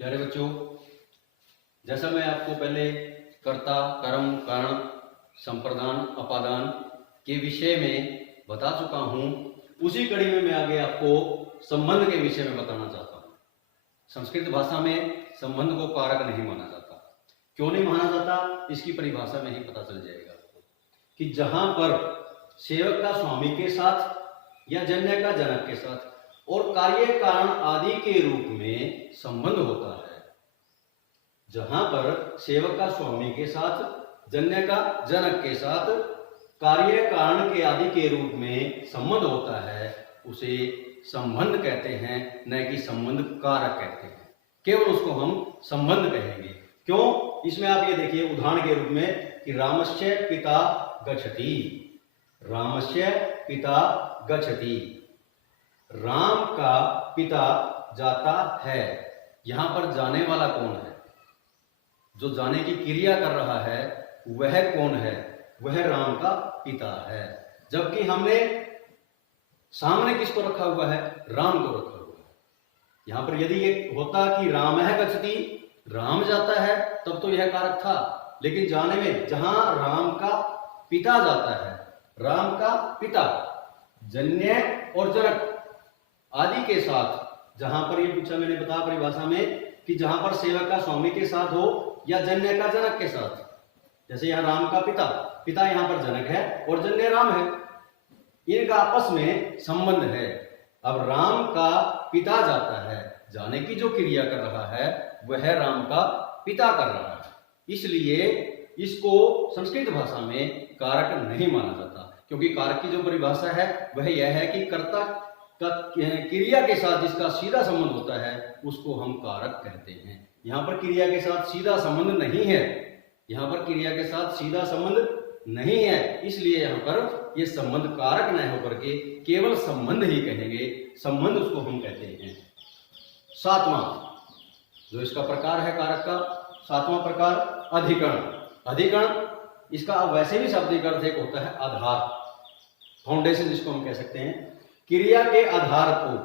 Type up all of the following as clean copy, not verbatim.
प्यारे बच्चों, जैसा मैं आपको पहले कर्ता, कर्म, करण, संप्रदान, अपादान के विषय में बता चुका हूं, उसी कड़ी में मैं आगे आपको संबंध के विषय में बताना चाहता हूं। संस्कृत भाषा में संबंध को कारक नहीं माना जाता। क्यों नहीं माना जाता, इसकी परिभाषा में ही पता चल जाएगा आपको कि जहां पर सेवक का स्वामी के साथ या जन्य का जनक के साथ और कार्य कारण आदि के रूप में संबंध होता है, जहां पर सेवक का स्वामी के साथ, जन्य का जनक के साथ कार्य कारण के आदि के रूप में संबंध होता है, उसे संबंध कहते हैं, न कि संबंध कारक कहते हैं। केवल उसको हम संबंध कहेंगे। क्यों? इसमें आप ये देखिए उदाहरण के रूप में कि रामस्य पिता गच्छति, रामस्य पिता गच्छति, राम का पिता जाता है। यहां पर जाने वाला कौन है? जो जाने की क्रिया कर रहा है वह कौन है? वह राम का पिता है। जबकि हमने सामने किसको रखा हुआ है? राम को रखा हुआ है। यहां पर यदि ये होता कि राम है गच्छति, राम जाता है, तब तो यह कारक था। लेकिन जाने में जहां राम का पिता जाता है, राम का पिता जन्य और जनक आदि के साथ, जहां पर ये पूछा मैंने बता परिभाषा में कि जहां पर सेवक का स्वामी के साथ हो या जन्य का जनक के साथ, जैसे यहां राम का पिता, पिता यहां पर जनक है और जन्य राम है, इनका आपस में संबंध है। अब राम का पिता जाता है, जाने की जो क्रिया कर रहा है वह राम का पिता कर रहा है, इसलिए इसको संस्कृत भाषा में कारक नहीं माना जाता। क्योंकि कारक की जो परिभाषा है वह यह है कि कर्ता का क्रिया के साथ जिसका सीधा संबंध होता है उसको हम कारक कहते हैं। यहाँ पर क्रिया के साथ सीधा संबंध नहीं है, यहाँ पर क्रिया के साथ सीधा संबंध नहीं है, इसलिए यहाँ पर ये संबंध कारक न होकर के केवल संबंध ही कहेंगे। संबंध उसको हम कहते हैं। सातवां जो इसका प्रकार है कारक का, सातवां प्रकार अधिकरण। अधिकरण इसका वैसे भी शाब्दिक अर्थ एक होता है आधार, फाउंडेशन जिसको हम कह सकते हैं। क्रिया के आधार को,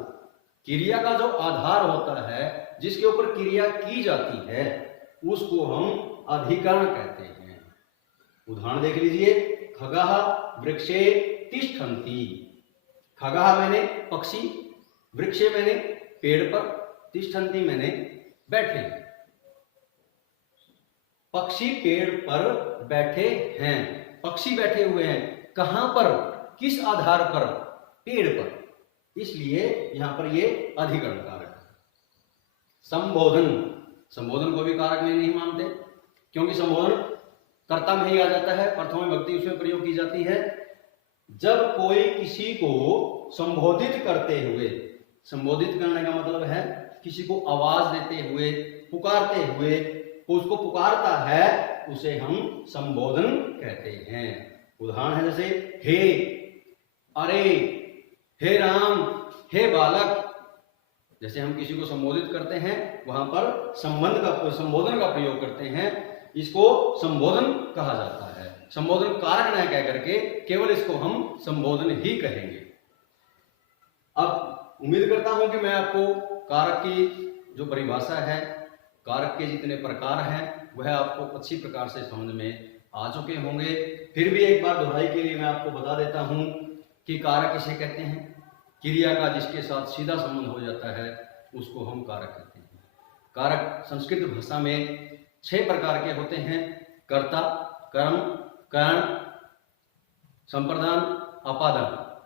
क्रिया का जो आधार होता है जिसके ऊपर क्रिया की जाती है उसको हम अधिकरण कहते हैं। उदाहरण देख लीजिए, खगः वृक्षे तिष्ठन्ति। खगः मैंने पक्षी, वृक्षे मैंने पेड़ पर, तिष्ठन्ति मैंने बैठे। पक्षी पेड़ पर बैठे हैं, पक्षी बैठे हुए हैं। कहां पर? किस आधार पर? पेड़ पर, इसलिए यहां पर ये अधिकरण कारक है। संबोधन, संबोधन को भी कारक में नहीं मानते, क्योंकि संबोधन कर्ता में ही आ जाता है, प्रथम विभक्ति उसमें प्रयोग की जाती है। जब कोई किसी को संबोधित करते हुए, संबोधित करने का मतलब है किसी को आवाज देते हुए, पुकारते हुए, उसको पुकारता है, उसे हम संबोधन कहते हैं। उदाहरण है जैसे हे, अरे, हे राम, हे बालक। जैसे हम किसी को संबोधित करते हैं वहां पर संबोधन का प्रयोग करते हैं, इसको संबोधन कहा जाता है। संबोधन कारक न कह करके केवल इसको हम संबोधन ही कहेंगे। अब उम्मीद करता हूं कि मैं आपको कारक की जो परिभाषा है, कारक के जितने प्रकार हैं वह आपको अच्छी प्रकार से समझ में आ चुके होंगे। फिर भी एक बार दोहराई के लिए मैं आपको बता देता हूं कि कारक किसे कहते हैं? क्रिया का जिसके साथ सीधा संबंध हो जाता है उसको हम कारक कहते हैं। कारक संस्कृत भाषा में 6 प्रकार के होते हैं: कर्ता, कर्म, करण, संप्रदान, अपादान,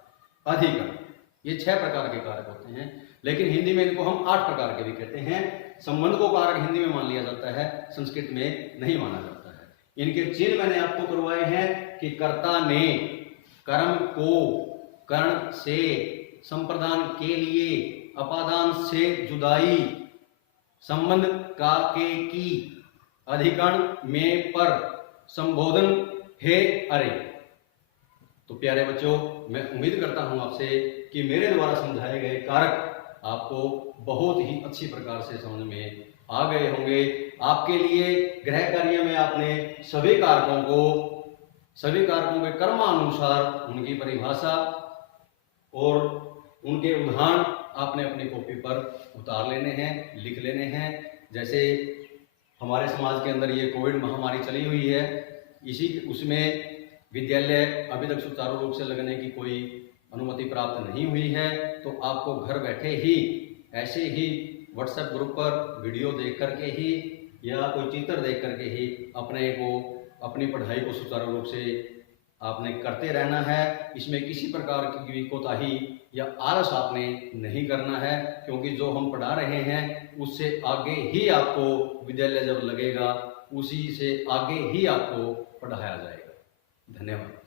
अधिकरण। ये 6 प्रकार के कारक होते हैं। लेकिन हिंदी में इनको हम 8 प्रकार के भी कहते हैं। संबंध को कारक हिंदी में मान लिया जाता है, संस्कृत में नहीं माना जाता है। इनके चिन्ह मैंने आपको करवाए हैं कि कर्ता ने कर्म को कर्ण से, संप्रदान के लिए, अपादान से जुदाई, संबंध का के की, अधिकरण में पर, संबोधन हे अरे। तो प्यारे बच्चों, मैं उम्मीद करता हूं आपसे कि मेरे द्वारा समझाए गए कारक आपको बहुत ही अच्छी प्रकार से समझ में आ गए होंगे। आपके लिए गृह कार्य में आपने सभी कारकों के कर्मानुसार उनकी परिभाषा और उनके उदाहरण आपने अपनी कॉपी पर उतार लेने हैं, लिख लेने हैं। जैसे हमारे समाज के अंदर ये कोविड महामारी चली हुई है, उसमें विद्यालय अभी तक सुचारू रूप से लगने की कोई अनुमति प्राप्त नहीं हुई है। तो आपको घर बैठे ही ऐसे ही व्हाट्सएप ग्रुप पर वीडियो देख करके ही या कोई चित्र देख करके ही अपनी पढ़ाई को सुचारू रूप से आपने करते रहना है। इसमें किसी प्रकार की भी कोताही या आलस आपने नहीं करना है, क्योंकि जो हम पढ़ा रहे हैं उससे आगे ही आपको विद्यालय जब लगेगा, उसी से आगे ही आपको पढ़ाया जाएगा। धन्यवाद।